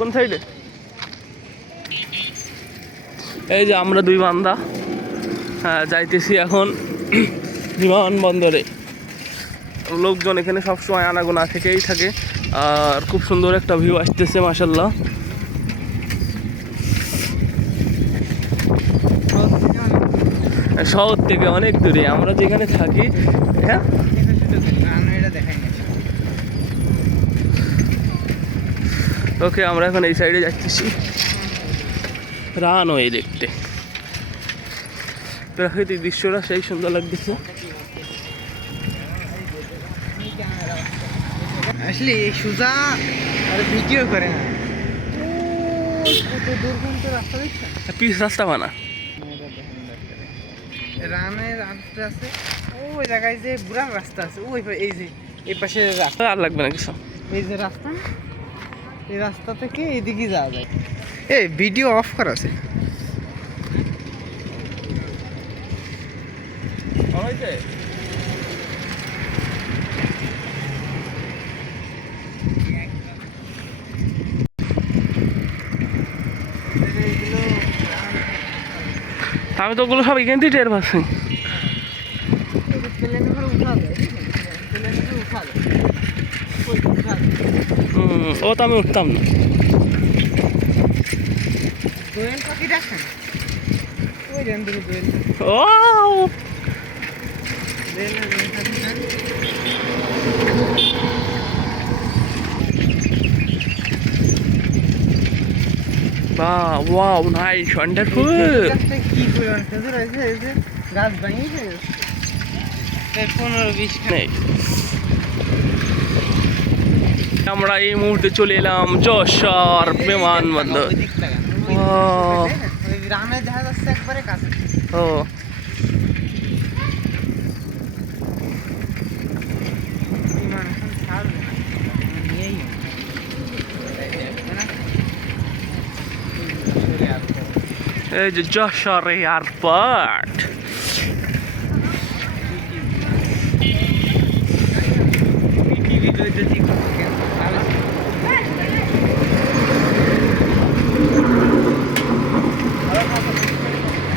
কোন সাইডে? এই যে আমরা দুই বান্দা যাইতেছি এখন বিমানবন্দরে। লোকজন এখানে সবসময় আনাগোনা থেকেই থাকে, আর খুব সুন্দর একটা ভিউ আসতেছে মাশাআল্লাহ। শহর থেকে অনেক দূরে আমরা যেখানে থাকি। হ্যাঁ, ওকে, আমরা এখন এই সাইডে যাচ্ছি রানওয়ে দেখতে। প্রাকৃতিক দৃশ্যটা সেই সুন্দর লাগতেছে। আসলে সুজা আর ভিডিও করে না, কত দূর পর্যন্ত রাস্তা দেখছেন? পিচ রাস্তা বানা রানের রাস্তা আছে, ওই জায়গায় যে বুড়ার রাস্তা আছে, ওই এই যে এই পাশে রাস্তা। আর লাগবে না কিছু। এই যে রাস্তা, এই রাস্তা থেকে এদিকে যাওয়া যায়। এই ভিডিও অফ করা আছে। আমি তো ওগুলো সব এখান থেকে টের পাচ্ছি। ও তো আমি উঠতাম না। দোয়েল পাখি দেখেন, ওই দেন দূরে দোয়েল ও wow, nice, wonderful. কি পরিমাণ খেজুর আছে, এই যে গাছ ভাঙিয়ে গেছে 15-20 খানে। আমরা এই মুহূর্তে চলে এলাম যশোর বিমানবন্দর। গ্রামে দেখা যাচ্ছে একবারে কাছে। ও এই যে যশোর এয়ারপোর্ট।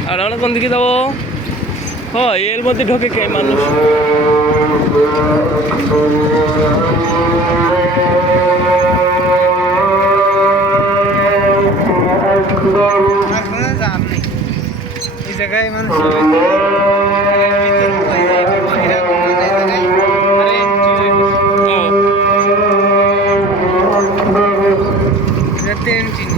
আর আমরা কোন দিকে যাবো? হয় এর মধ্যে ঢোকে কে মানুষ? এই জায়গায় মানুষ ট্রেন চিনি